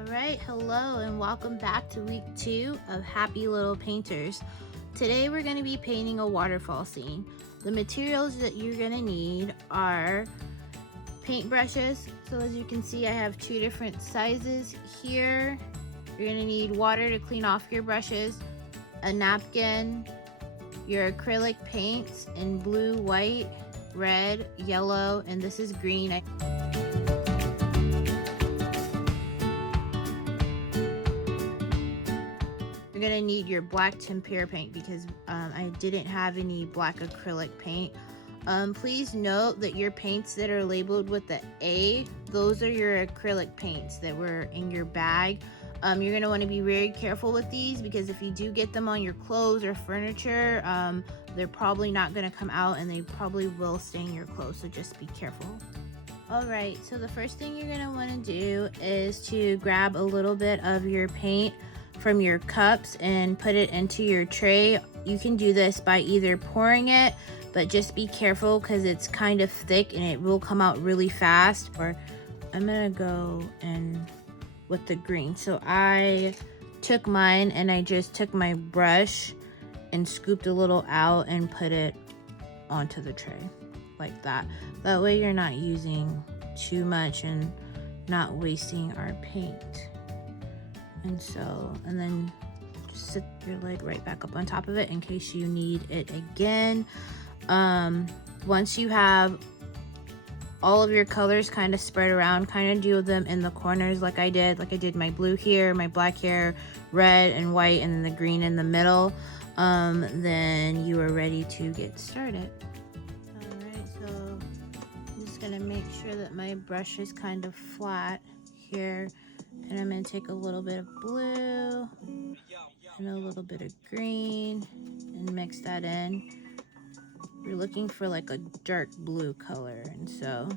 Alright, hello and welcome back to week 2 of Happy Little Painters. Today we're going to be painting a waterfall scene. The materials that you're going to need are paintbrushes. So as you can see, I have 2 different sizes here. You're going to need water to clean off your brushes, a napkin, your acrylic paints in blue, white, red, yellow, and this is green. You're gonna need your black tempera paint because I didn't have any black acrylic paint. Please note that your paints that are labeled with the A, those are your acrylic paints that were in your bag. You're gonna want to be very careful with these because if you do get them on your clothes or furniture, they're probably not gonna come out and they probably will stain your clothes, so just be careful. Alright, so the first thing you're gonna want to do is to grab a little bit of your paint from your cups and put it into your tray. You can do this by either pouring it, but just be careful because it's kind of thick and it will come out really fast. Or I'm gonna go in with the green. So I took mine and I just took my brush and scooped a little out and put it onto the tray like that. That way you're not using too much and not wasting our paint. And then just sit your lid right back up on top of it in case you need it again. Once you have all of your colors kind of spread around, kind of do them in the corners like I did my blue here, my black here, red and white, and then the green in the middle. Then you are ready to get started. Alright, so I'm just gonna make sure that my brush is kind of flat here. And I'm going to take a little bit of blue and a little bit of green and mix that in. We're looking for like a dark blue color, and so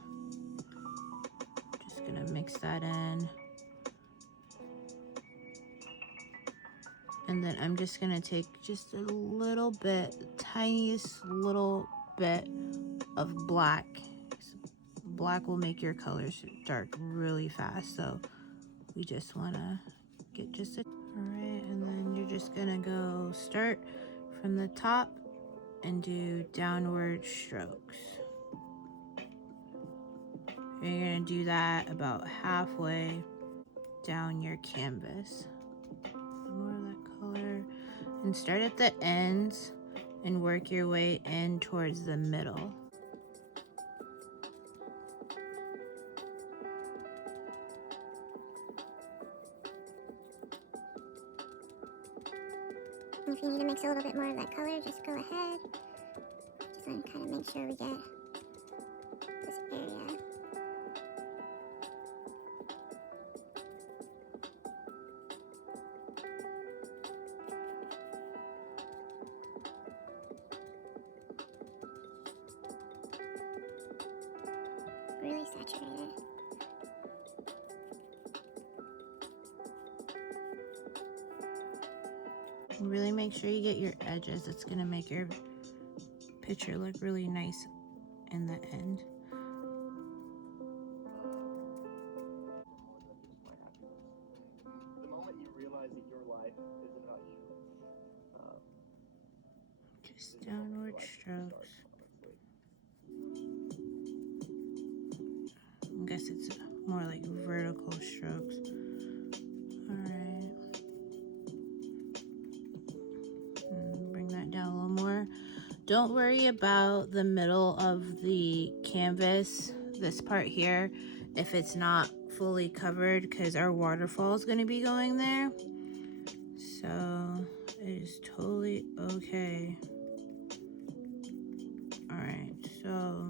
just going to mix that in. And then I'm just going to take just a little bit, tiniest little bit of black. Black will make your colors dark really fast, so we just want to get just a... Alright, and then you're just gonna go start from the top and do downward strokes. And you're gonna do that about halfway down your canvas. More of that color. And start at the ends and work your way in towards the middle. If you need to mix a little bit more of that color, just go ahead. Just want to kind of make sure we get this area. Really saturated. Really make sure you get your edges. It's gonna make your picture look really nice in the end. Just downward strokes. I guess it's more like vertical strokes. Alright. Bring that down a little more. Don't worry about the middle of the canvas, this part here, if it's not fully covered, because our waterfall is going to be going there. So it is totally okay. Alright, so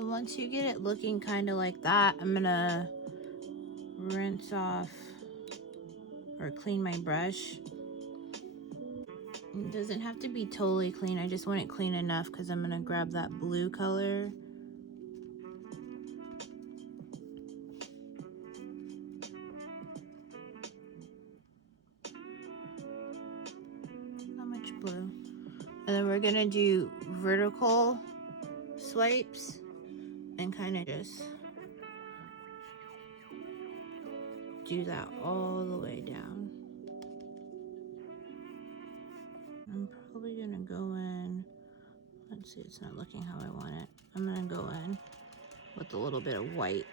once you get it looking kind of like that, I'm gonna rinse off or clean my brush. It doesn't have to be totally clean. I just want it clean enough because I'm gonna grab that blue color. Not much blue. And then we're gonna do vertical swipes and kind of just do that all the way down. I'm probably gonna go in, let's see, it's not looking how I want it. I'm gonna go in with a little bit of white.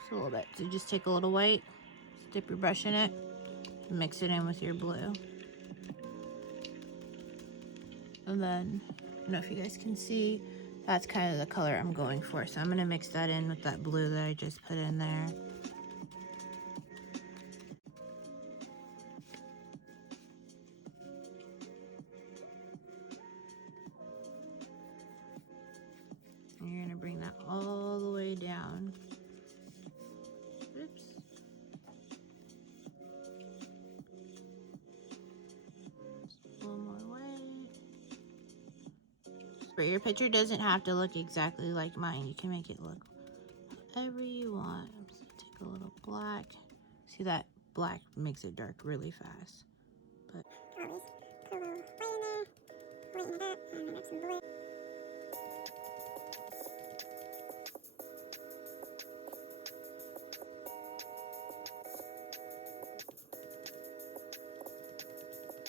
Just a little bit. So just take a little white, dip your brush in it, and mix it in with your blue. And then, I don't know if you guys can see, that's kind of the color I'm going for. So I'm gonna mix that in with that blue that I just put in there. And you're gonna bring that all the way down. Oops. Just a little more white. But your picture doesn't have to look exactly like mine. You can make it look however you want. I'm just gonna take a little black. See, that black makes it dark really fast. But Always put a little white in there, whiten it up, and then grab some blue. Alright, and made this a little bit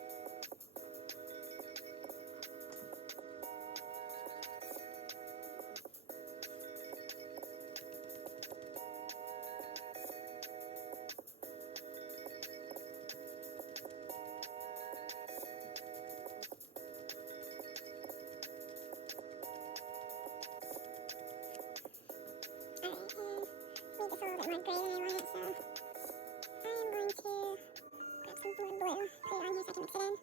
more gray than I want it, so I'm going to grab some more blue, put it on here so I can mix it in.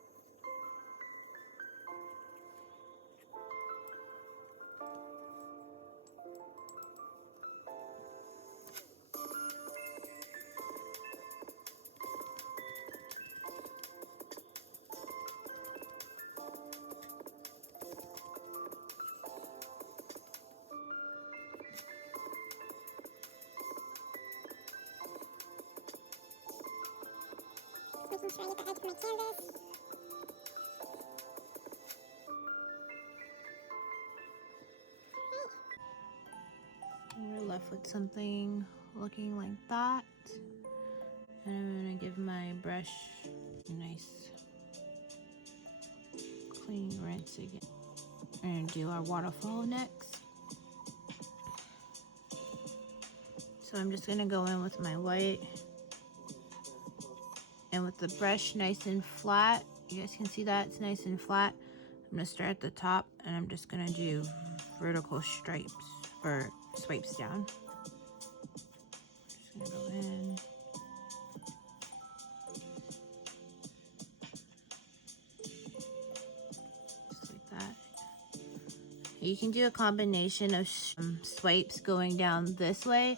Making sure I get the edge of my canvas. we're left with something looking like that. And I'm gonna give my brush a nice clean rinse again. We're gonna do our waterfall next. So I'm just gonna go in with my white and with the brush nice and flat. You guys can see that it's nice and flat. I'm gonna start at the top and I'm just gonna do vertical stripes or swipes down. Just gonna go in. Just like that. You can do a combination of swipes going down this way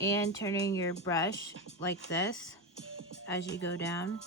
and turning your brush like this as you go down.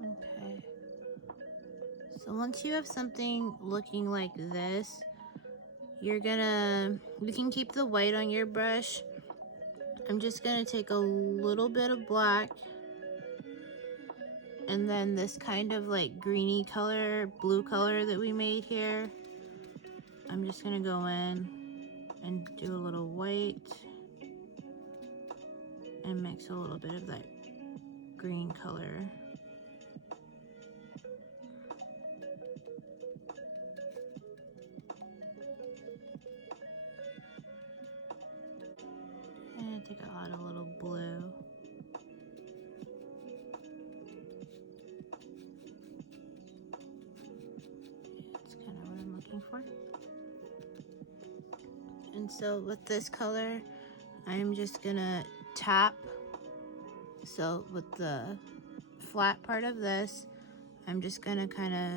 Okay. So once you have something looking like this, you can keep the white on your brush. I'm just gonna take a little bit of black and then this kind of like greeny color, blue color that we made here. I'm just gonna go in and do a little white and mix a little bit of that green color. And take a lot of little blue. That's kind of what I'm looking for. And so with this color, I'm just gonna tap. So with the flat part of this, I'm just gonna kind of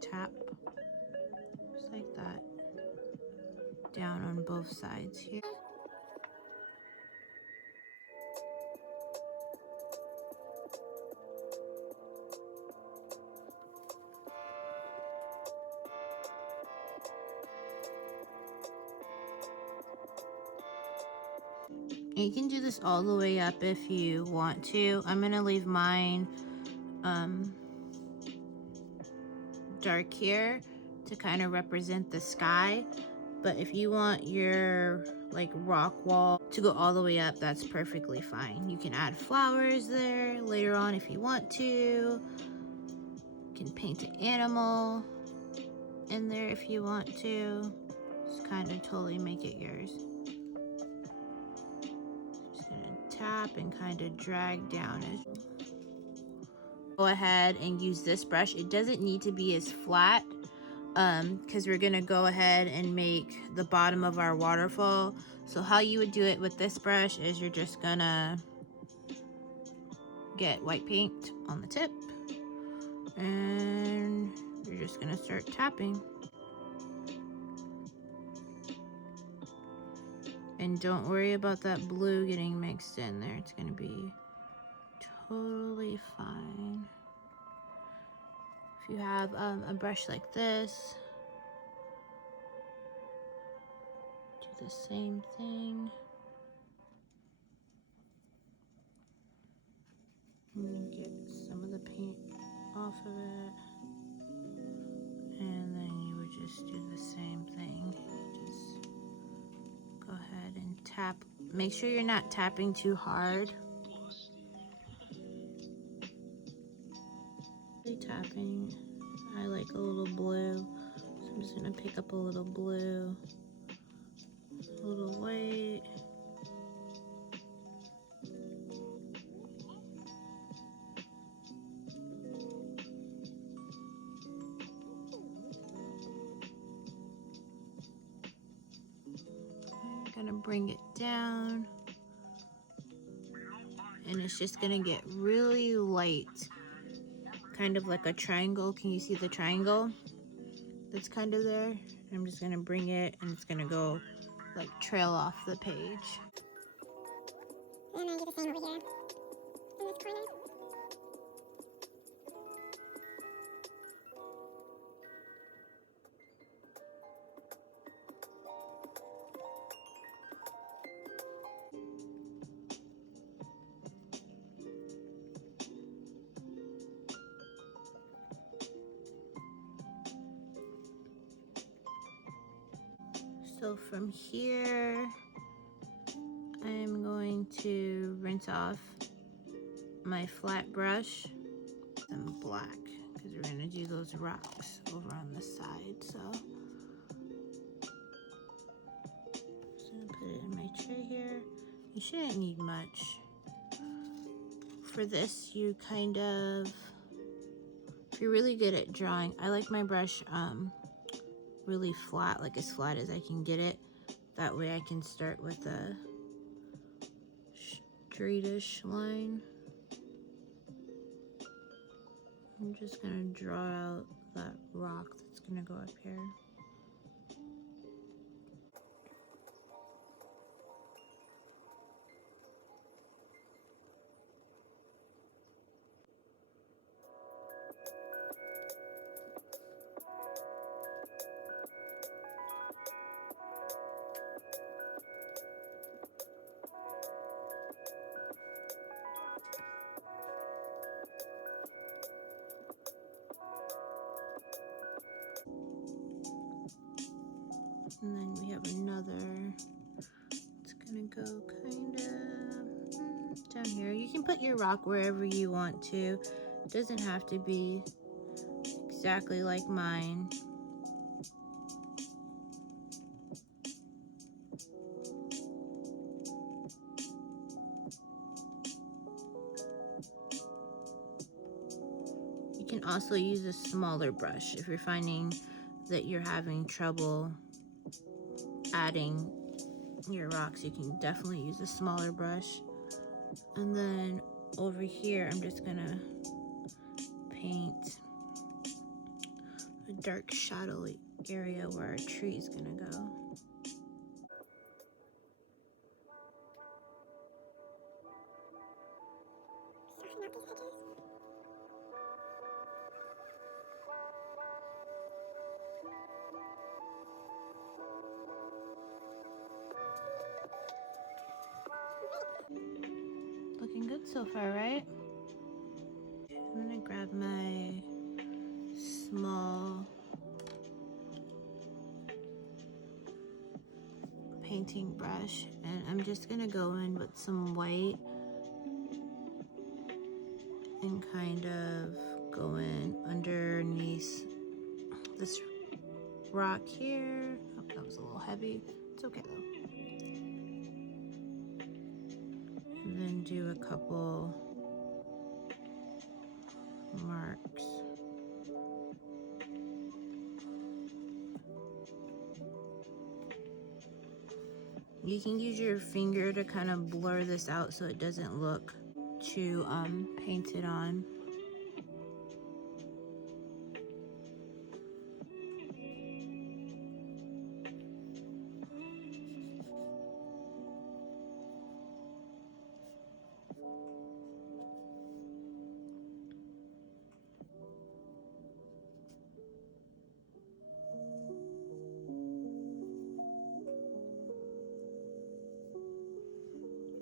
tap just like that down on both sides here. You can do this all the way up if you want to. I'm gonna leave mine dark here to kind of represent the sky. But if you want your like rock wall to go all the way up, that's perfectly fine. You can add flowers there later on if you want to. You can paint an animal in there if you want to. Just kind of totally make it yours. Just gonna tap and kind of drag down it. Go ahead and use this brush. It doesn't need to be as flat because we're gonna go ahead and make the bottom of our waterfall. So how you would do it with this brush is you're just gonna get white paint on the tip and you're just gonna start tapping. And don't worry about that blue getting mixed in there. It's gonna be totally fine. If you have a brush like this, do the same thing. And get some of the paint off of it. And then you would just do the same thing. Just go ahead and tap. Make sure you're not tapping too hard. Tapping. I like a little blue, so I'm just gonna pick up a little blue, a little white. I'm gonna bring it down, and it's just gonna get really light, kind of like a triangle. Can you see the triangle that's kind of there? I'm just gonna bring it, and it's gonna go like trail off the page. And then do the same over here in this corner. So from here, I'm going to rinse off my flat brush and black because we're gonna do those rocks over on the side. So just gonna put it in my tray here. You shouldn't need much. For this, you kind of, if you're really good at drawing, I like my brush really flat, like as flat as I can get it. That way I can start with a straightish line. I'm just gonna draw out that rock that's gonna go up here. And then we have another. It's gonna go kind of down here. You can put your rock wherever you want to. It doesn't have to be exactly like mine. You can also use a smaller brush if you're finding that you're having trouble adding your rocks. You can definitely use a smaller brush. And then over here, I'm just gonna paint a dark shadowy area where our tree is gonna go. Soften out these edges. Looking good so far, right? I'm gonna grab my small painting brush and I'm just gonna go in with some white and kind of go in underneath this rock here. Oh, that was a little heavy. It's okay though. And then do a couple marks. You can use your finger to kind of blur this out so it doesn't look too painted on.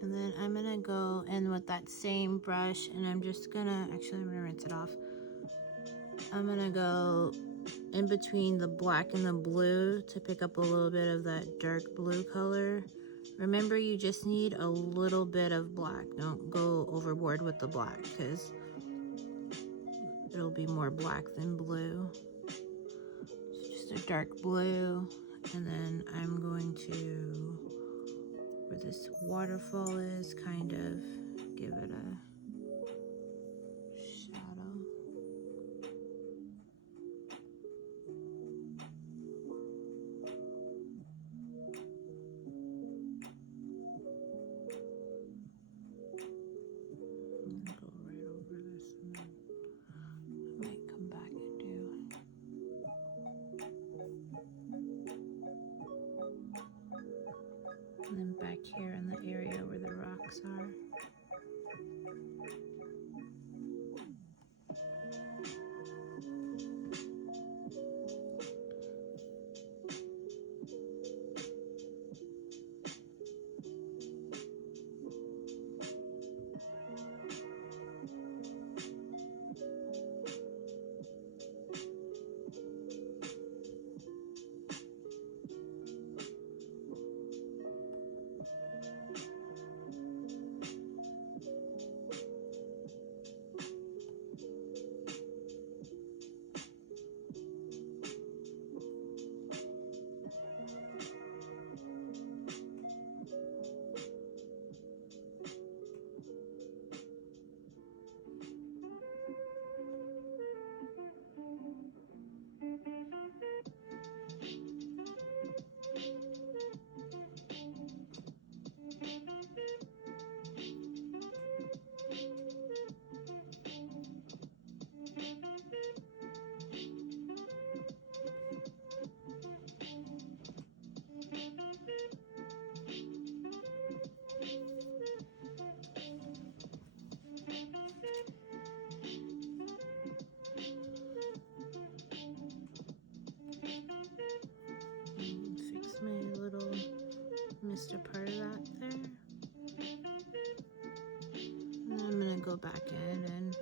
And then I'm gonna go in with that same brush and I'm just gonna, actually I'm gonna rinse it off. I'm gonna go in between the black and the blue to pick up a little bit of that dark blue color. Remember, you just need a little bit of black. Don't go overboard with the black because it'll be more black than blue. So just a dark blue. And then I'm going to, where this waterfall is, kind of give it a shadow. I'm gonna go right over this and then I might come back and do. And then back here in the area where the rocks are. Fix my little missed a part of that there. And I'm gonna go back in and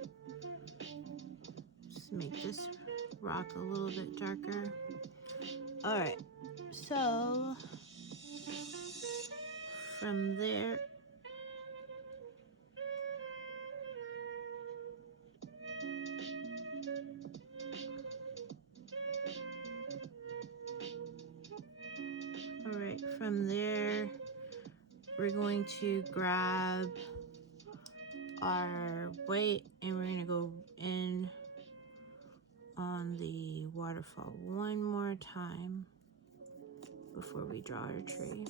just make this rock a little bit darker. All right, so we're going to grab our white and we're going to go in on the waterfall one more time before we draw our tree.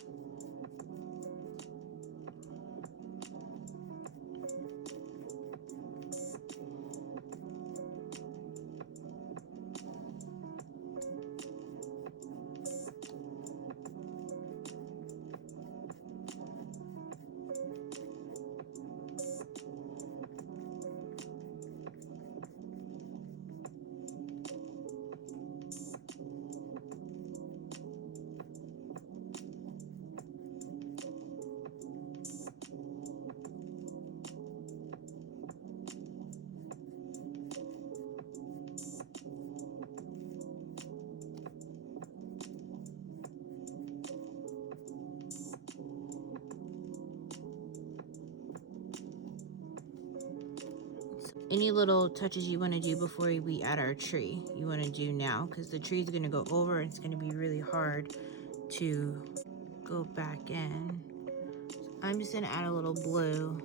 Any little touches you want to do before we add our tree, you want to do now, because the tree is going to go over and it's going to be really hard to go back in. So I'm just going to add a little blue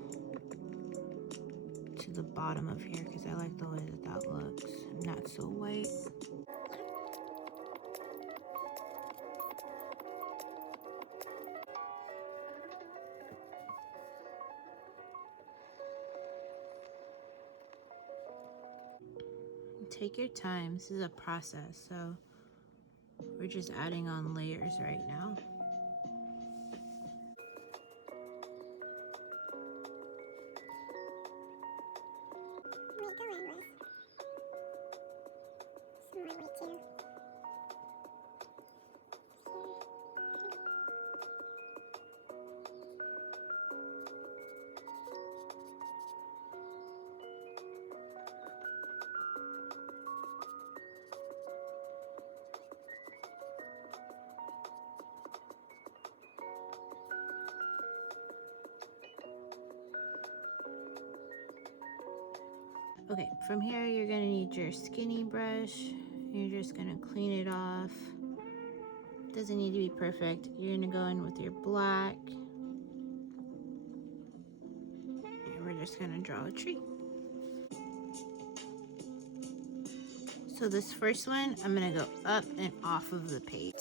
to the bottom of here because I like the way that looks, not so white. Take your time, this is a process, so we're just adding on layers right now. Might go in with some more white too. Okay, from here you're gonna need your skinny brush. You're just gonna clean it off. Doesn't need to be perfect. You're gonna go in with your black. And we're just gonna draw a tree. So this first one, I'm gonna go up and off of the page.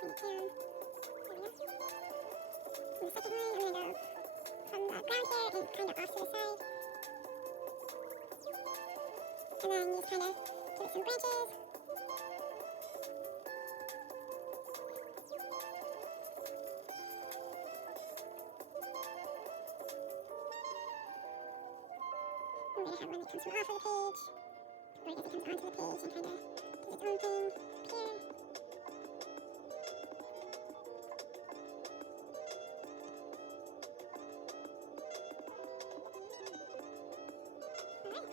Bring it down. There we go. And the second one, I'm going to go from the ground here and kind of off to the side. And then just kind of give it some branches. I'm going to have one that comes from off of the page, or I guess it comes onto the page and kind of does its own thing up here. Alright.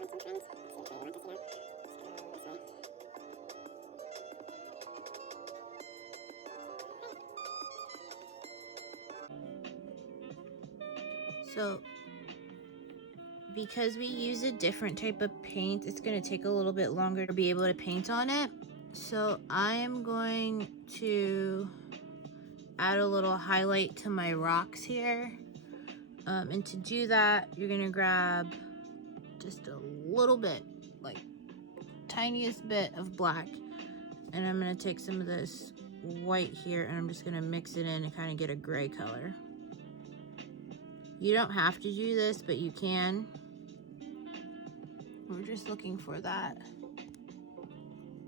Let's do this one sometimes. Let's see which way we want this to go. Let's go this way. So because we use a different type of paint, it's gonna take a little bit longer to be able to paint on it. So I am going to add a little highlight to my rocks here. And to do that, you're gonna grab just a little bit, like tiniest bit of black. And I'm gonna take some of this white here and I'm just gonna mix it in and kind of get a gray color. You don't have to do this, but you can. We're just looking for that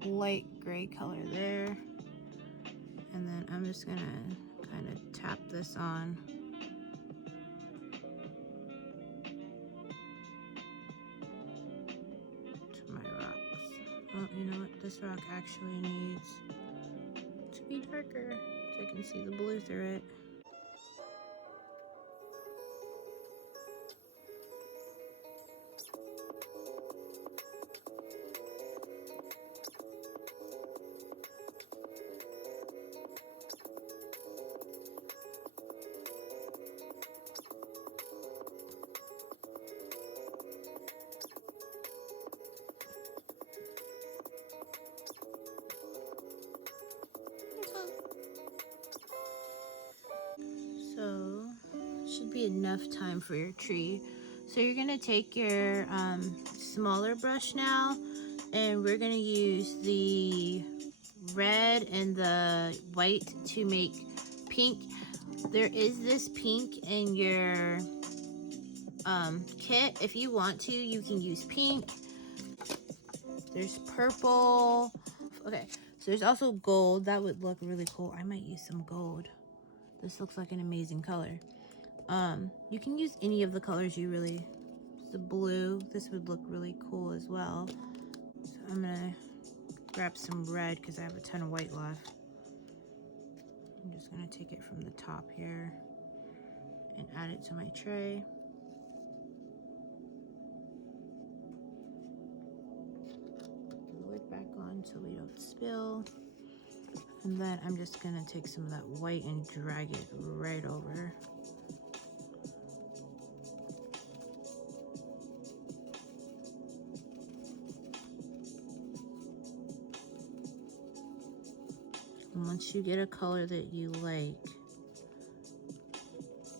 light gray color there. And then I'm just gonna kind of tap this on. To my rocks. Oh, you know what? This rock actually needs to be darker so I can see the blue through it. should be enough time for your tree. So you're gonna take your smaller brush now, and we're gonna use the red and the white to make pink. There is this pink in your kit. If you want to, you can use pink. There's purple. Okay, so there's also gold. That would look really cool. I might use some gold. This looks like an amazing color. You can use any of the colors you really. The blue. This would look really cool as well. So I'm gonna grab some red because I have a ton of white left. I'm just gonna take it from the top here and add it to my tray. Put the lid back on so we don't spill. And then I'm just gonna take some of that white and drag it right over. And once you get a color that you like,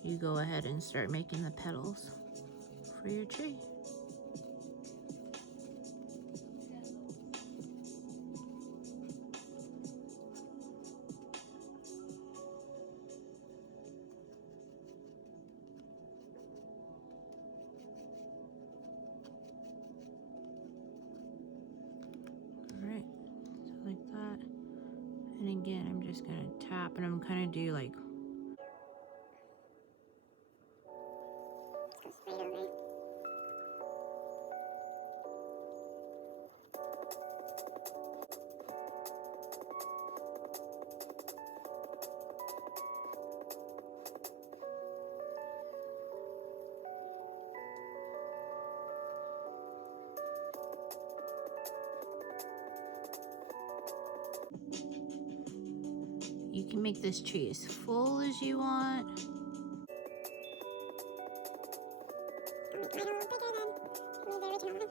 you go ahead and start making the petals for your tree. Alright, so like that. And again, I'm just gonna tap and I'm gonna do like Go straight over. you can make this tree as full as you want. I'll make mine a little bigger than the original one.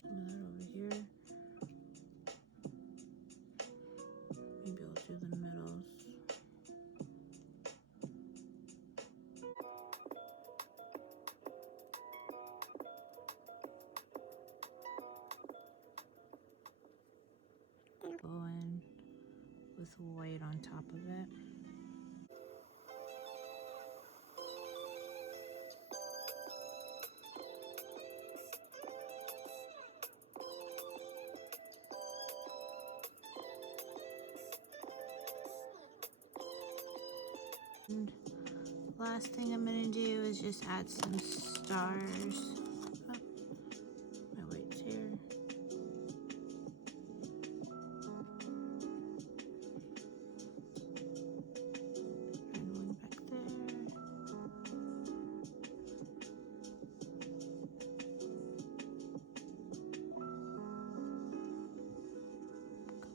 Some of that over here. Maybe I'll do the middles. Go in with white on top of it. And last thing I'm gonna do is just add some stars. Oh, my white's here. And one back there.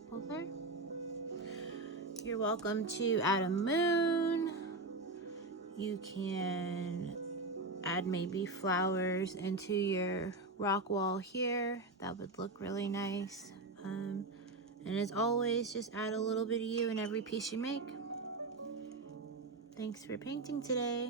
Couple there. You're welcome to add a moon. You can add maybe flowers into your rock wall here. That would look really nice. And as always, just add a little bit of you in every piece you make. Thanks for painting today.